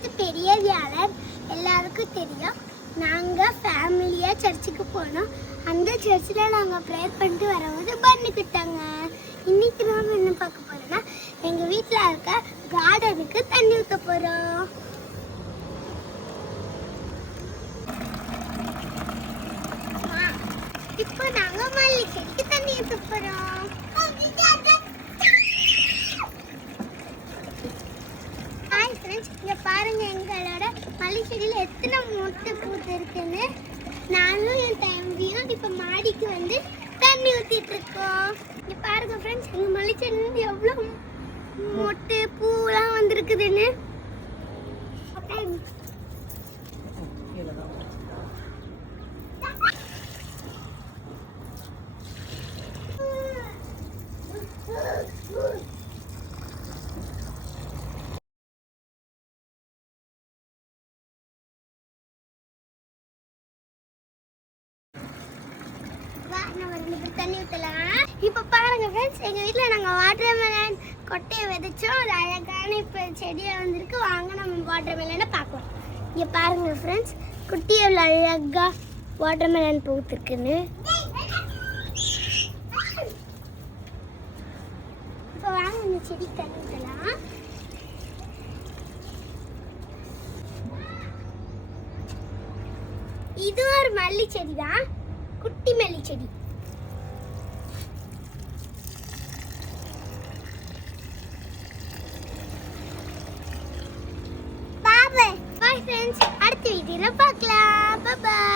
அடுத்து பெரிய வியாழன் எல்லாருக்கும் தெரியும். நாங்கள் ஃபேமிலியாக சர்ச்சுக்கு போனோம். அந்த சர்ச்சில் நாங்கள் ப்ரேயர் பண்ணிட்டு வரும்போது பண்ணிக்கிட்டாங்க. இன்னைக்கு நாம் என்ன பார்க்க போகிறோம்னா எங்கள் வீட்டில் இருக்க கார்டனுக்கு தண்ணி ஊற்ற போகிறோம். இப்போ நாங்கள் மல்லி செடிக்கு தண்ணி ஊற்ற போகிறோம். ஹாய் ஃப்ரெண்ட்ஸ், இங்கே பாருங்கள் எங்களோட மல்லி செடியில் எத்தனை மொட்டை பூத்து இருக்குன்னு. நானும் என் தம்பியும் இப்போ மாடிக்கு வந்து தண்ணி ஊற்றிட்டு இருக்கோம். இங்கே பாருங்க ஃப்ரெண்ட்ஸ், எங்கள் மல்லி செடி எவ்வளோ மொட்டை பூலாம் வந்திருக்குதுன்னு. தண்ணி ஊற்றலாம். இப்போ பாருங்க ஃப்ரெண்ட்ஸ், எங்கள் வீட்டில் நாங்கள் வாட்டர் மெலன் கொட்டையை விதைச்சோம். அது அழகான இப்போ செடியாக வந்திருக்கு. வாங்க நம்ம வாட்டர் மெலனை பார்க்கலாம். இங்கே பாருங்க ஃப்ரெண்ட்ஸ், குட்டி எவ்வளோ அழகாக வாட்டர் மெலன் பூத்துருக்குன்னு. இப்போ வாங்க இந்த செடி தண்ணி ஊற்றலாம். இது ஒரு மல்லி செடி தான், குட்டி மல்லி செடி. பாய் ஃப்ரெண்ட்ஸ், அடுத்த வீடியோல பார்க்கலாம். பாய்.